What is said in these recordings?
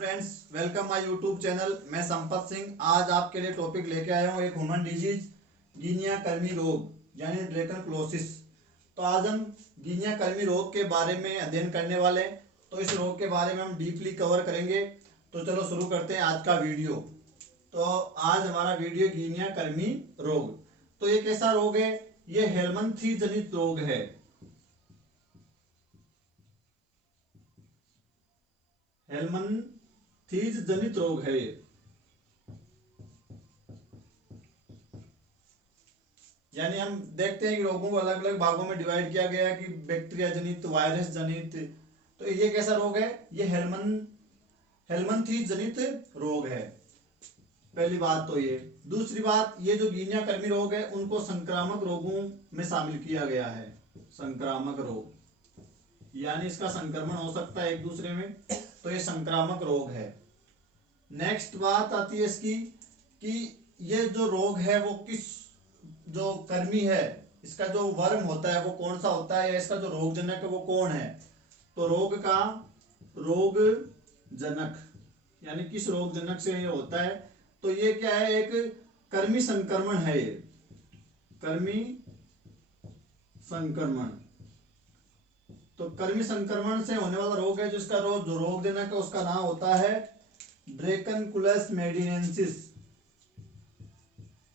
Friends, welcome my YouTube channel. मैं संपत सिंह आज आपके लिए टॉपिक लेके आया हूँ एक ह्यूमन डिजीज गिनिया कर्मी रोग यानी ड्रैकनक्लोसिस। तो आज हम गिनिया कर्मी रोग के बारे में अध्ययन करने वाले हैं। तो इस रोग के बारे में हम डीपली कवर करेंगे। तो चलो शुरू करते हैं आज का वीडियो। तो आज हमारा वीडियो गिनिया कर्मी रोग। तो ये कैसा रोग है? ये हेलमंथी जनित रोग है। हेलमंथीज जनित रोग है ये। यानी हम देखते हैं कि रोगों को अलग अलग भागों में डिवाइड किया गया है कि बैक्टीरिया जनित, वायरस जनित। तो ये कैसा रोग है? ये हेलमंथीज जनित रोग है। पहली बात तो ये। दूसरी बात, ये जो गिनिया कर्मी रोग है उनको संक्रामक रोगों में शामिल किया गया है। संक्रामक रोग यानी इसका संक्रमण हो सकता है एक दूसरे में, तो ये संक्रामक रोग है। नेक्स्ट बात आती है इसकी कि ये जो रोग है वो किस जो कर्मी है, इसका जो वर्म होता है वो कौन सा होता है, या इसका जो रोग जनक है वो कौन है। तो रोग का रोग जनक यानी किस रोग जनक से ये होता है, तो ये क्या है? एक कर्मी संक्रमण है। ये कर्मी संक्रमण, तो कर्मी संक्रमण से होने वाला रोग है जिसका जो रोग जनक है उसका नाम होता है ड्रैकनकुलस मेडिनेंसिस।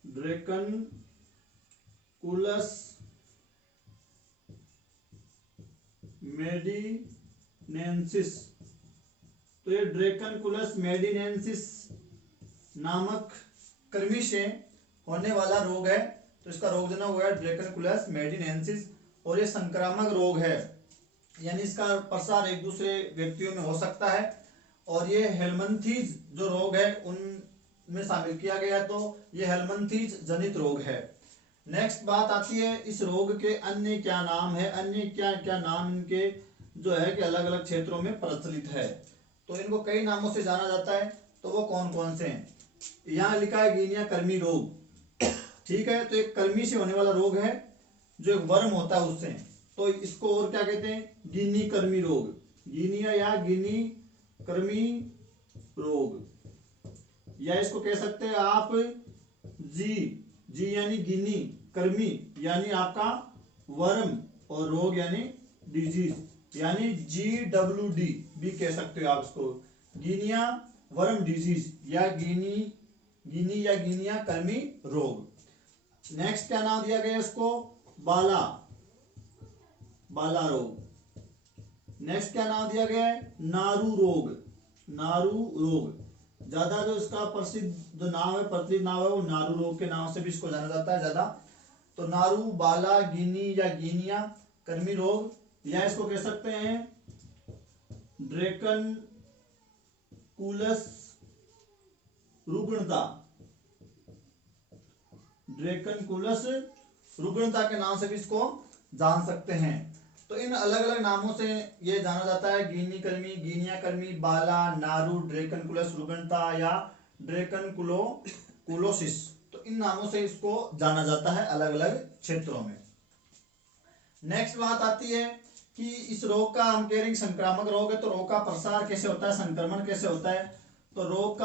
ड्रैकनकुलस मेडिनेंसिस। तो ये ड्रैकनकुलस मेडिनेंसिस नामक कृमि से होने वाला रोग है। तो इसका रोग जनक हुआ है ड्रैकनकुलस मेडिनेंसिस, और ये संक्रामक रोग है यानी इसका प्रसार एक दूसरे व्यक्तियों में हो सकता है। और ये हेलमंथीज जो रोग है उनमें शामिल किया गया, तो ये हेलमंथीज जनित रोग है। नेक्स्ट बात आती है इस रोग के अन्य क्या नाम है, अन्य क्या क्या नाम इनके जो है कि अलग अलग क्षेत्रों में प्रचलित है। तो इनको कई नामों से जाना जाता है, तो वो कौन कौन से हैं? यहाँ लिखा है गिनिया कर्मी रोग। ठीक है, तो एक कर्मी से होने वाला रोग है जो एक वर्म होता है उससे। तो इसको और क्या कहते हैं? गिनी कर्मी रोग, गिनिया या गिनी कर्मी रोग, या इसको कह सकते हैं आप जी यानी गिनी, कर्मी यानी आपका वर्म, और रोग यानी डिजीज यानी GWD भी कह सकते हो आप इसको, गिनिया वर्म डिजीज या गिनी या गिनिया कर्मी रोग। नेक्स्ट क्या नाम दिया गया इसको? बाला रोग। नेक्स्ट क्या नाम दिया गया है? नारू रोग। ज्यादा जो इसका प्रसिद्ध जो नाम है, प्रचलित नाम है, वो नारू रोग के नाम से भी इसको जाना जाता है ज्यादा। तो नारू, बाला, गिनी या गिनिया कर्मी रोग, या इसको कह सकते हैं ड्रैकनकुलस रुग्णता। ड्रैकनकुलस रुग्णता के नाम से भी इसको जान सकते हैं। तो इन अलग अलग नामों से ये जाना जाता है गिनी कर्मी, गिनिया कर्मी, बाला, नारू, ड्रैकनकुलस रुग्णता या ड्रैकनकुलोसिस। तो इन नामों से इसको जाना जाता है अलग अलग क्षेत्रों में। नेक्स्ट बात आती है कि इस रोग का हम कह रहे हैं संक्रामक रोग है, तो रोग का प्रसार कैसे होता है, संक्रमण कैसे होता है? तो रोग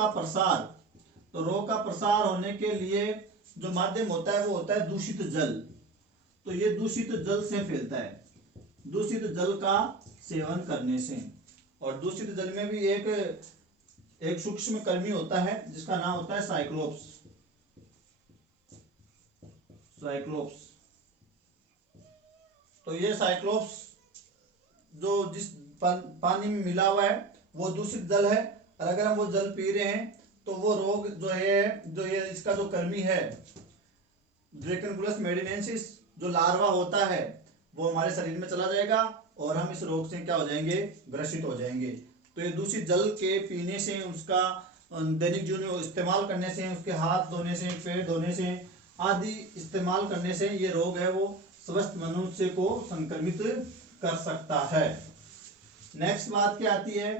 का प्रसार होने के लिए जो माध्यम होता है वो होता है दूषित जल। तो ये दूषित जल से फैलता है, दूषित जल का सेवन करने से। और दूषित जल में भी एक सूक्ष्म कर्मी होता है जिसका नाम होता है साइक्लोप्स। तो ये साइक्लोप्स जो जिस पानी में मिला हुआ है वो दूषित जल है, और अगर हम वो जल पी रहे हैं तो वो रोग जो ये इसका जो कर्मी है ड्रैकनकुलस मेडिनेंसिस, जो लार्वा होता है वो हमारे शरीर में चला जाएगा और हम इस रोग से क्या हो जाएंगे? ग्रसित हो जाएंगे। तो ये दूषित जल के पीने से, उसका दैनिक जीवन में इस्तेमाल करने से, उसके हाथ धोने से, पैर धोने से आदि इस्तेमाल करने से ये रोग है वो स्वस्थ मनुष्य को संक्रमित कर सकता है। नेक्स्ट बात क्या आती है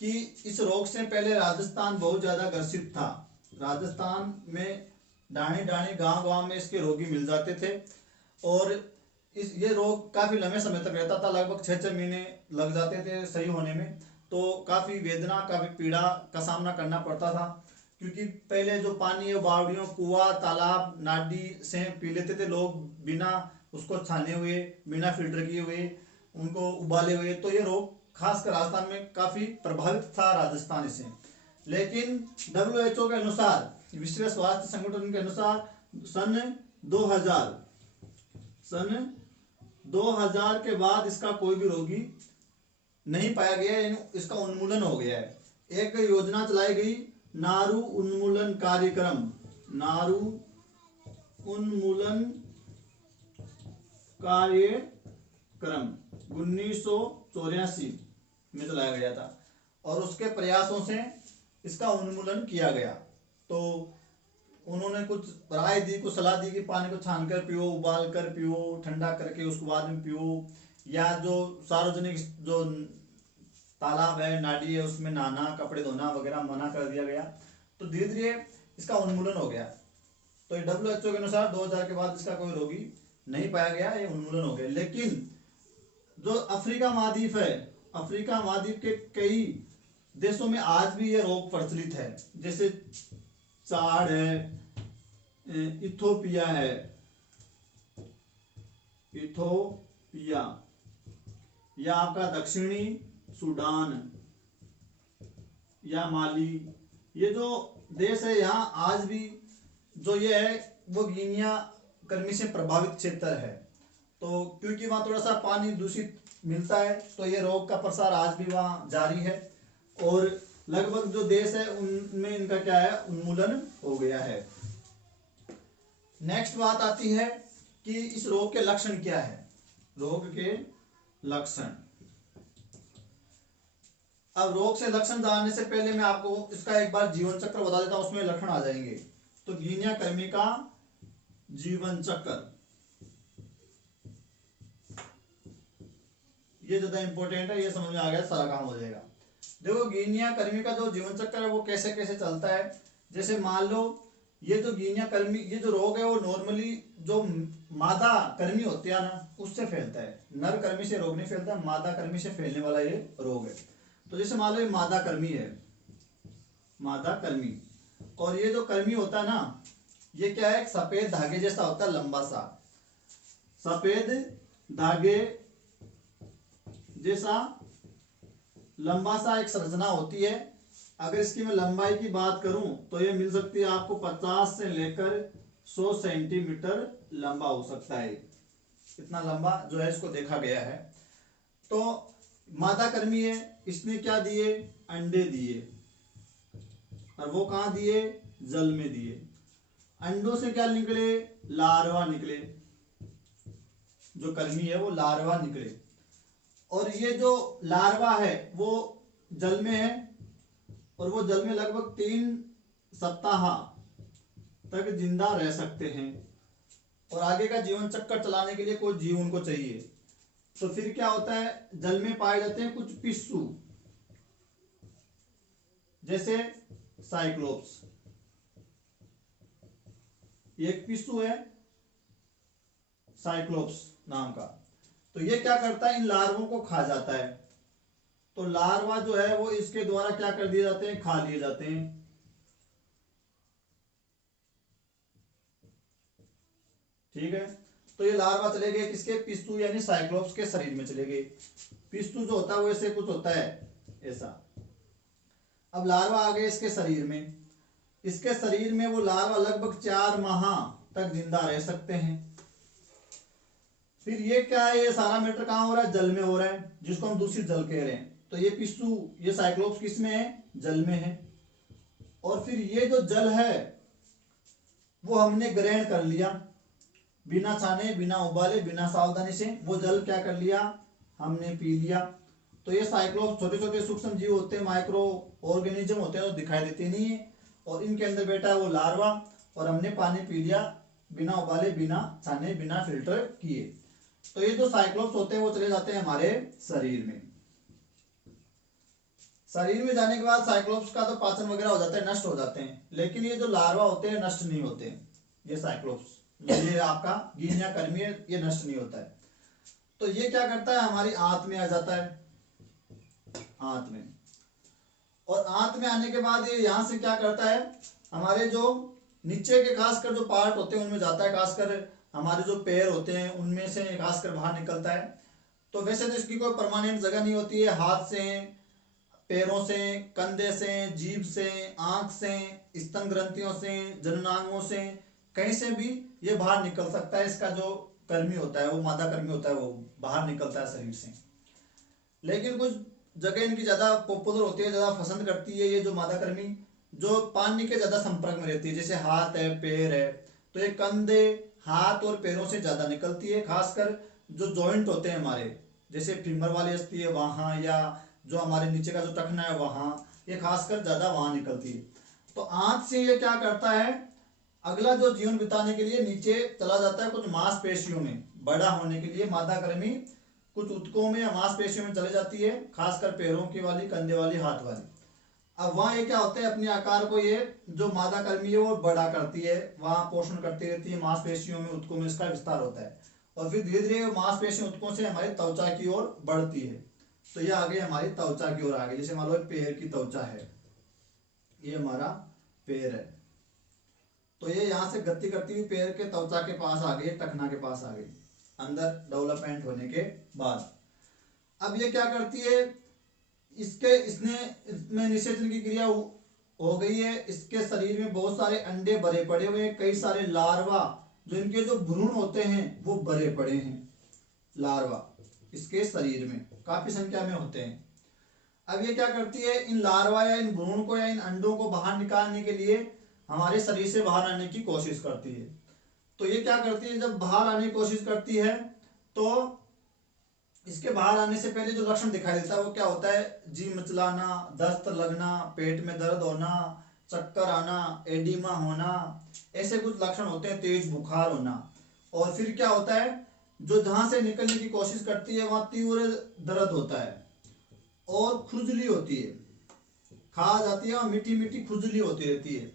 कि इस रोग से पहले राजस्थान बहुत ज्यादा ग्रसित था। राजस्थान में डाणी गांव में इसके रोगी मिल जाते थे, और ये रोग काफी लंबे समय तक रहता था, लगभग 6-6 महीने लग जाते थे सही होने में। तो काफ़ी वेदना, काफ़ी पीड़ा का सामना करना पड़ता था, क्योंकि पहले जो पानी है बावड़ियों, कुआं, तालाब, नाडी से पी लेते थे लोग, बिना उसको छाने हुए, बिना फिल्टर किए हुए, उनको उबाले हुए। तो ये रोग खासकर राजस्थान में काफ़ी प्रभावित था, राजस्थान से। लेकिन WHO के अनुसार, विश्व स्वास्थ्य संगठन के अनुसार सन 2000 के बाद इसका कोई भी रोगी नहीं पाया गया, यानी इसका उन्मूलन हो गया है। एक योजना चलाई गई, नारू उन्मूलन कार्यक्रम, नारू उन्मूलन कार्यक्रम 1984 में चलाया गया था, और उसके प्रयासों से इसका उन्मूलन किया गया। तो उन्होंने कुछ राय दी, कुछ सलाह दी कि पानी को छान कर पियो, उबाल कर पियो, ठंडा करके उसको बाद में पियो, या जो सार्वजनिक जो तालाब है, नाडी है, उसमें नहाना, कपड़े धोना वगैरह मना कर दिया गया। तो धीरे धीरे इसका उन्मूलन हो गया। तो WHO के अनुसार 2000 के बाद इसका कोई रोगी नहीं पाया गया, ये उन्मूलन हो गया। लेकिन जो अफ्रीका महाद्वीप है, अफ्रीका महाद्वीप के कई देशों में आज भी ये रोग प्रचलित है, जैसे चाड है, इथोपिया है, इथोपिया, या आपका दक्षिणी सूडान या माली, ये जो देश है यहाँ आज भी जो ये है वो गिनिया कर्मी से प्रभावित क्षेत्र है। तो क्योंकि वहाँ थोड़ा सा पानी दूषित मिलता है, तो ये रोग का प्रसार आज भी वहाँ जारी है, और लगभग जो देश है उनमें इनका क्या है, उन्मूलन हो गया है। नेक्स्ट बात आती है कि इस रोग के लक्षण क्या है। रोग के लक्षण, अब रोग से लक्षण जानने से पहले मैं आपको इसका एक बार जीवन चक्र बता देता हूं, उसमें लक्षण आ जाएंगे। तो गिनिया कर्मी का जीवन चक्र, ये ज्यादा इंपॉर्टेंट है, ये समझ में आ गया सारा काम हो जाएगा। देखो गिनिया कर्मी का जो जीवन चक्र है वो कैसे कैसे चलता है। जैसे मान लो ये जो गिनिया कर्मी, ये जो रोग है वो नॉर्मली जो मादा कर्मी होती है ना, उससे फैलता है। नर कर्मी से रोग नहीं फैलता, मादा कर्मी से फैलने वाला ये रोग है। तो जैसे मान लो ये मादा कर्मी है, मादा कर्मी, और ये जो कर्मी होता है ना, ये क्या है, एक सफेद धागे जैसा होता है, लंबा सा सफेद धागे जैसा लंबा सा एक संरचना होती है। अगर इसकी मैं लंबाई की बात करूं तो ये मिल सकती है आपको 50 से लेकर 100 सेंटीमीटर लंबा हो सकता है, इतना लंबा जो है इसको देखा गया है। तो मादा कर्मी है, इसने क्या दिए, अंडे दिए, और वो कहाँ दिए, जल में दिए। अंडों से क्या निकले, लार्वा निकले, जो कर्मी है वो लार्वा निकले, और ये जो लार्वा है वो जल में है, और वो जल में लगभग 3 सप्ताह तक जिंदा रह सकते हैं, और आगे का जीवन चक्कर चलाने के लिए कोई जीव उनको चाहिए। तो फिर क्या होता है, जल में पाए जाते हैं कुछ पिस्सू, जैसे साइक्लोप्स, एक पिस्सू है साइक्लोप्स नाम का। तो ये क्या करता है, इन लार्वों को खा जाता है। तो लार्वा जो है वो इसके द्वारा क्या कर दिए जाते हैं, खा लिए जाते हैं। ठीक है, तो ये लार्वा चले गए किसके, पिस्सू यानी साइक्लोप्स के शरीर में चले गए। पिस्सू जो होता है वो ऐसे कुछ होता है ऐसा। अब लार्वा आ गए इसके शरीर में, इसके शरीर में वो लार्वा लगभग 4 माह तक जिंदा रह सकते हैं। फिर ये क्या है, ये सारा मैटर कहां हो रहा है, जल में हो रहा है, जिसको हम दूषित जल कह रहे हैं। तो ये पिस्सू, ये साइक्लोप्स किस में है, जल में है। और फिर ये जो जल है वो हमने ग्रहण कर लिया, बिना छाने, बिना उबाले, बिना सावधानी से वो जल क्या कर लिया, हमने पी लिया। तो ये साइक्लोप्स छोटे छोटे सूक्ष्म जीव होते हैं, माइक्रो ऑर्गेनिज्म होते हैं, तो दिखाई देते नहीं है, और इनके अंदर बैठा है वो लार्वा, और हमने पानी पी लिया बिना उबाले, बिना छाने, बिना फिल्टर किए। तो ये जो साइक्लोप्स होते हैं वो चले जाते हैं हमारे शरीर में। शरीर में जाने के बाद साइक्लोप्स का तो पाचन वगैरह हो जाता है, नष्ट हो जाते हैं। लेकिन ये जो लार्वा होते हैं नष्ट नहीं होते हैं, ये साइक्लोप्स, ये आपका गिनिया कर्मी है, ये नष्ट नहीं होता है। तो ये क्या करता है, हमारी आंत में आ जाता है, आंत में। और आंत में आने के बाद ये यहाँ से क्या करता है, हमारे जो नीचे के खासकर जो पार्ट होते हैं उनमें जाता है, खासकर हमारे जो पैर होते हैं उनमें से खासकर बाहर निकलता है। तो वैसे तो इसकी कोई परमानेंट जगह नहीं होती है, हाथ से, पैरों से, कंधे से, जीभ से, आंख से, स्तन ग्रंथियों से, जननांगों से, कहीं से भी ये बाहर निकल सकता है। इसका जो कर्मी होता है वो मादा कर्मी होता है वो बाहर निकलता है शरीर से। लेकिन कुछ जगह इनकी ज्यादा पॉपुलर होती है, ज्यादा पसंद करती है ये जो मादा कर्मी, जो पानी के ज्यादा संपर्क में रहती है, जैसे हाथ है, पैर है, तो ये कंधे, हाथ और पैरों से ज्यादा निकलती है। खासकर जो जॉइंट होते हैं हमारे, जैसे फीमर वाली अस्थि है वहां, या जो हमारे नीचे का जो टखना है वहां, ये खासकर ज्यादा वहां निकलती है। तो आंत से ये क्या करता है, अगला जो जीवन बिताने के लिए नीचे चला जाता है, कुछ मांसपेशियों में बड़ा होने के लिए मादा कर्मी कुछ ऊतकों में या मांसपेशियों में चले जाती है, खासकर पैरों की वाली, कंधे वाली, हाथ वाली। अब वहाँ ये क्या होता है, अपने आकार को ये जो मादा कर्मी है वो बड़ा करती है, वहाँ पोषण करती रहती है, मांसपेशियों में, ऊतकों में इसका विस्तार होता है, और फिर धीरे धीरे मांसपेशियों ऊतकों से हमारी त्वचा की ओर बढ़ती है। तो ये आगे हमारी त्वचा की ओर आ गई, जैसे मान लो पैर की त्वचा है, ये हमारा पैर है, तो ये यहाँ से गति करती हुई पैर के त्वचा के पास आ गई, टखना के पास आ गई, अंदर डेवलपमेंट होने के बाद। अब ये क्या करती है, इसमें निषेचन की क्रिया हो गई है, इसके शरीर में बहुत सारे अंडे भरे पड़े हुए हैं, कई सारे लार्वा, जो इनके जो भ्रूण होते हैं वो भरे पड़े हैं, लार्वा इसके शरीर में काफी संख्या में होते हैं। अब ये क्या करती है, इन लार्वा या इन भ्रूण को या इन अंडों को बाहर निकालने के लिए हमारे शरीर से बाहर आने की कोशिश करती है। तो ये क्या करती है, जब बाहर आने की कोशिश करती है तो इसके बाहर आने से पहले जो लक्षण दिखाई देता है वो क्या होता है, जी मचलाना, दस्त लगना, पेट में दर्द होना, चक्कर आना, एडिमा होना, ऐसे कुछ लक्षण होते हैं, तेज बुखार होना। और फिर क्या होता है, जो जहां से निकलने की कोशिश करती है वहां तीव्र दर्द होता है और खुजली होती है, खा जाती है, मीठी मीठी खुजली होती रहती है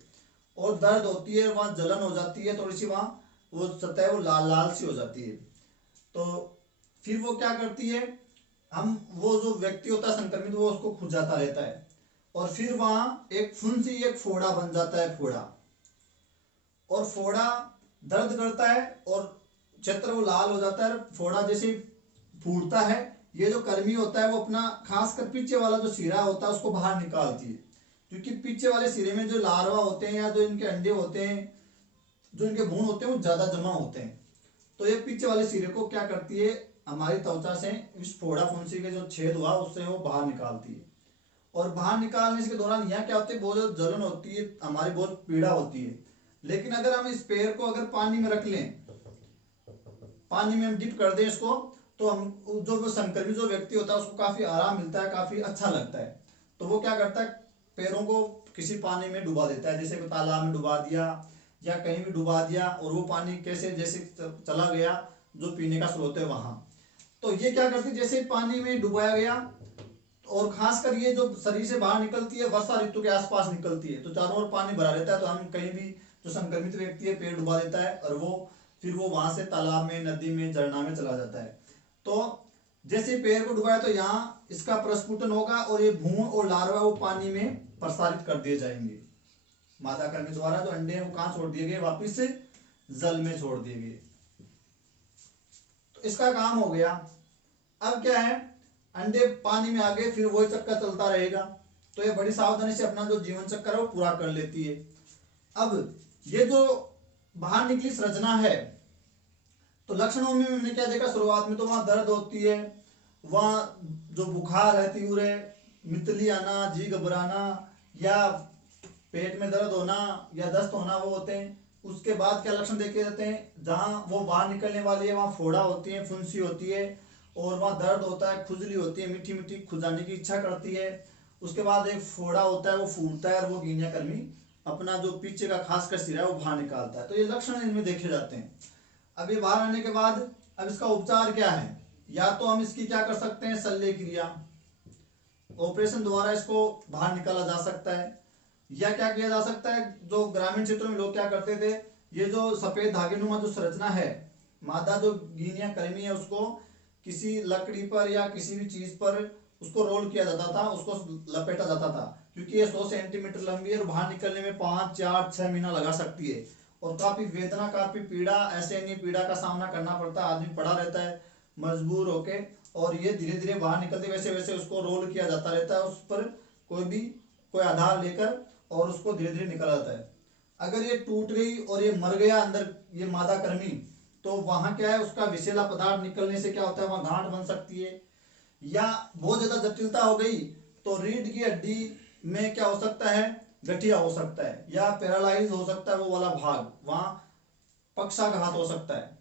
और दर्द होती है, वहां जलन हो जाती है, थोड़ी सी वहां वो सतह वो लाल लाल सी हो जाती है। तो फिर वो क्या करती है, हम वो जो व्यक्ति होता है संक्रमित वो उसको खुजाता रहता है, और फिर वहां एक फुंसी, एक फोड़ा बन जाता है, फोड़ा, और फोड़ा दर्द करता है और क्षेत्र वो लाल हो जाता है, फोड़ा जैसे फूटता है, ये जो कर्मी होता है वो अपना खासकर पीछे वाला जो सिरा होता है उसको बाहर निकालती है, क्योंकि पीछे वाले सिरे में जो लार्वा होते हैं या जो इनके अंडे होते हैं, जो इनके भ्रूण होते हैं वो ज्यादा जमा होते हैं। तो ये पीछे वाले सिरे को क्या करती है, हमारी त्वचा से इस फोड़ा फुंसी के जो छेद हुआ उससे वो बाहर निकालती है। और बाहर निकालने के दौरान यहाँ क्या होती है, बहुत जलन होती है, हमारी बहुत पीड़ा होती है। लेकिन अगर हम इस पैर को अगर पानी में रख लें, पानी में हम डिप कर दें इसको, तो हम जो संक्रमित जो व्यक्ति होता है उसको काफी आराम मिलता है, काफी अच्छा लगता है। तो वो क्या करता है, पैरों को किसी पानी में डुबा देता है, जैसे तालाब में डुबा दिया या कहीं भी डुबा दिया, और वो पानी कैसे जैसे चला गया जो पीने का स्रोत है वहां। तो ये क्या करती है, जैसे पानी में डुबाया गया, और खासकर ये जो शरीर से बाहर निकलती है वर्षा ऋतु के आसपास निकलती है, तो चारों ओर पानी भरा रहता है, तो हम कहीं भी जो संक्रमित व्यक्ति है पैर डुबा देता है, और वो फिर वो वहां से तालाब में, नदी में, झरना में चला जाता है। तो जैसे पैर को डुबाया तो यहाँ इसका प्रस्फुटन होगा और ये भ्रूण और लार्वा वो पानी में प्रसारित कर दिए जाएंगे, मादा कर्मी द्वारा जो अंडे हैं वो कहाँ छोड़ दिए गए, वापिस जल में छोड़ दिए गए। तो इसका काम हो गया। अब क्या है, अंडे पानी में आ गए, फिर वही चक्कर चलता रहेगा, तो ये बड़ी सावधानी से अपना जो जीवन चक्कर है वो पूरा कर लेती है। अब ये जो बाहर निकली संरचना है, तो लक्षणों में मैंने क्या देखा, शुरुआत में तो वहां दर्द होती है, वहां जो बुखार है तीव्र, मितली आना, जी घबराना या पेट में दर्द होना या दस्त होना वो होते हैं। उसके बाद क्या लक्षण देखे जाते हैं, जहां वो बाहर निकलने वाली है वहां फोड़ा होती है, फुंसी होती है, और वहां दर्द होता है, खुजली होती है, मीठी मीठी खुजाने की इच्छा करती है। उसके बाद एक फोड़ा होता है वो फूटता है, और वो गिनिया कर्मी अपना जो पीछे का खासकर सिरा है वो बाहर निकालता है। तो ये लक्षण इनमें देखे जाते हैं। अब ये बाहर आने के बाद अब इसका उपचार क्या है, या तो हम इसकी क्या कर सकते हैं, शल्य क्रिया, ऑपरेशन द्वारा इसको बाहर निकाला जा सकता है, या क्या किया जा सकता है, जो ग्रामीण क्षेत्रों में लोग क्या करते थे, ये जो सफेद धागे नुमा जो संरचना है, मादा जो गिनिया कर्मी है उसको किसी लकड़ी पर या किसी भी चीज पर उसको रोल किया जाता था, उसको लपेटा जाता था, क्योंकि ये 100 सेंटीमीटर लंबी है और बाहर निकलने में 5, 4, 6 महीना लगा सकती है और काफी वेदना, काफी पीड़ा, ऐसे नहीं पीड़ा का सामना करना पड़ता है, आदमी पड़ा रहता है मजबूर होके, और ये धीरे धीरे बाहर निकलते वैसे वैसे उसको रोल किया जाता रहता है, उस पर कोई आधार लेकर, और उसको धीरे धीरे निकला जाता है। अगर ये टूट गई और ये मर गया अंदर, ये मादा कर्मी, तो वहां क्या है, उसका विषैला पदार्थ निकलने से क्या होता है, वहां गांठ बन सकती है, या बहुत ज्यादा जटिलता हो गई तो रीढ़ की हड्डी में क्या हो सकता है, गठिया हो सकता है, या पैरालाइज हो सकता है वो वाला भाग, वहां पक्षाघात हो सकता है।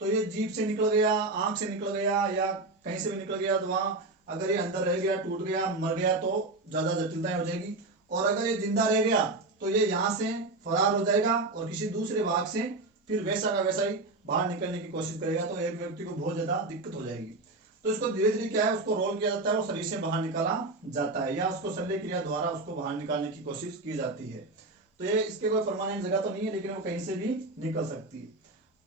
तो ये जीभ से निकल गया, आंख से निकल गया, या कहीं से भी निकल गया, तो वहां अगर ये अंदर रह गया, टूट गया, मर गया, तो ज्यादा जटिलताएं हो जाएगी। और अगर ये जिंदा रह गया तो ये यहाँ से फरार हो जाएगा और किसी दूसरे भाग से फिर वैसा का वैसा ही बाहर निकलने की कोशिश करेगा, तो एक व्यक्ति को बहुत ज्यादा दिक्कत हो जाएगी। तो इसको धीरे धीरे क्या है, उसको रोल किया जाता है और शरीर से बाहर निकाला जाता है, या उसको शल्य क्रिया द्वारा उसको बाहर निकालने की कोशिश की जाती है। तो ये इसके कोई परमानेंट जगह तो नहीं है, लेकिन वो कहीं से भी निकल सकती है।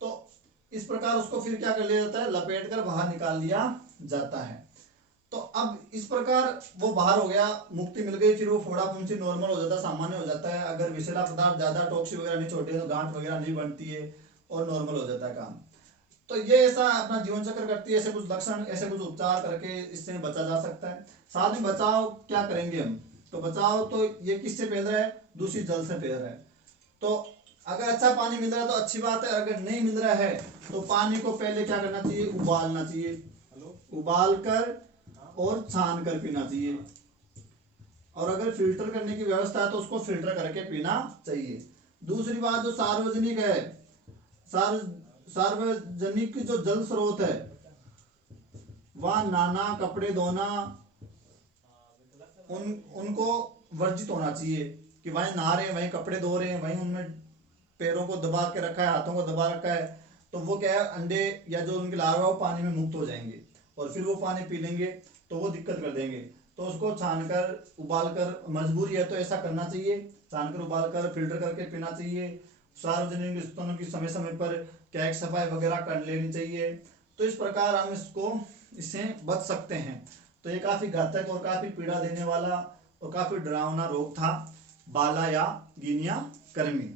तो इस प्रकार उसको फिर क्या कर लिया जाता है, लपेट कर बाहर निकाल लिया जाता है। तो अब इस प्रकार वो बाहर हो गया, मुक्ति मिल गई, फिर वो फोड़ा फुंसी नॉर्मल हो जाता है, सामान्य हो जाता है। अगर विषैला पदार्थ ज्यादा टॉक्सिक वगैरह नहीं छोड़ते तो गांठ वगैरह नहीं बनती है और नॉर्मल हो जाता है काम। तो ये ऐसा अपना जीवन चक्र करती है, ऐसे कुछ लक्षण, ऐसे कुछ उपचार करके इससे बचा जा सकता है। साथ में बचाव क्या करेंगे हम, तो बचाव तो ये किससे फैल रहा है, दूषित जल से फैल रहा है। तो अगर अच्छा पानी मिल रहा है तो अच्छी बात है, अगर नहीं मिल रहा है तो पानी को पहले क्या करना चाहिए, उबालना चाहिए, उबाल कर और छान कर पीना चाहिए। और अगर फिल्टर करने की व्यवस्था है तो उसको फिल्टर करके पीना चाहिए। दूसरी बात, जो सार्वजनिक है, सार्वजनिक जो जल स्रोत है, वह नहाना, कपड़े धोना, उनको वर्जित होना चाहिए, कि वहीं नहा रहे हैं, वहीं कपड़े धो रहे हैं, वहीं उनमें पैरों को दबा के रखा है, हाथों को दबा रखा है, तो वो क्या है, अंडे या जो उनके लार्वा वो पानी में मुक्त हो जाएंगे और फिर वो पानी पी लेंगे तो वो दिक्कत कर देंगे। तो उसको छानकर, उबालकर, मजबूरी है तो ऐसा करना चाहिए, छानकर उबालकर फिल्टर करके पीना चाहिए। सार्वजनिक स्थानों की समय समय पर कैक सफाई वगैरह कर लेनी चाहिए। तो इस प्रकार हम इससे बच सकते हैं। तो ये काफी घातक और काफी पीड़ा देने वाला और काफी डरावना रोग था, बाला या गिनिया कर्मी।